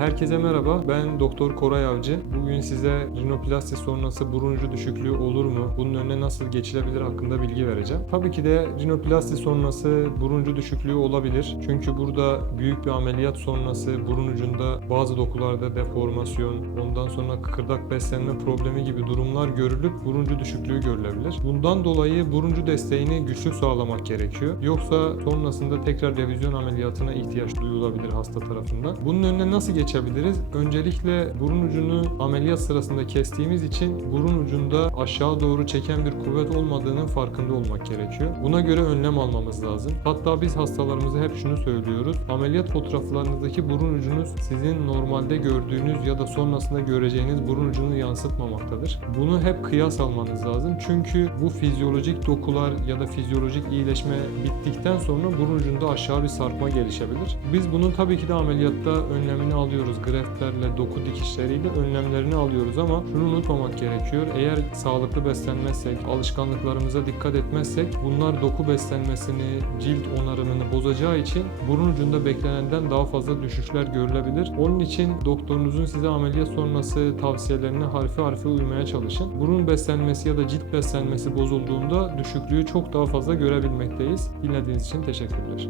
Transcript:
Herkese merhaba. Ben Doktor Koray Avcı. Bugün size rinoplasti sonrası burun ucu düşüklüğü olur mu? Bunun önüne nasıl geçilebilir hakkında bilgi vereceğim. Tabii ki de rinoplasti sonrası burun ucu düşüklüğü olabilir. Çünkü burada büyük bir ameliyat sonrası burun ucunda bazı dokularda deformasyon, ondan sonra kıkırdak beslenme problemi gibi durumlar görülüp burun ucu düşüklüğü görülebilir. Bundan dolayı burun ucu desteğini güçlü sağlamak gerekiyor. Yoksa sonrasında tekrar revizyon ameliyatına ihtiyaç duyulabilir hasta tarafından. Bunun önüne nasıl geçebiliriz? Öncelikle burun ucunu ameliyat sırasında kestiğimiz için burun ucunda aşağı doğru çeken bir kuvvet olmadığının farkında olmak gerekiyor. Buna göre önlem almamız lazım. Hatta biz hastalarımıza hep şunu söylüyoruz. Ameliyat fotoğraflarınızdaki burun ucunuz sizin normalde gördüğünüz ya da sonrasında göreceğiniz burun ucunu yansıtmamaktadır. Bunu hep kıyas almanız lazım. Çünkü bu fizyolojik dokular ya da fizyolojik iyileşme bittikten sonra burun ucunda aşağı bir sarkma gelişebilir. Biz bunun tabii ki de ameliyatta önlemini alıyoruz. Greftlerle, doku dikişleriyle önlemlerini alıyoruz ama şunu unutmamak gerekiyor. Eğer sağlıklı beslenmezsek, alışkanlıklarımıza dikkat etmezsek bunlar doku beslenmesini, cilt onarımını bozacağı için burun ucunda beklenenden daha fazla düşüşler görülebilir. Onun için doktorunuzun size ameliyat sonrası tavsiyelerine harfi harfi uymaya çalışın. Burun beslenmesi ya da cilt beslenmesi bozulduğunda düşüklüğü çok daha fazla görebilmekteyiz. Dinlediğiniz için teşekkürler.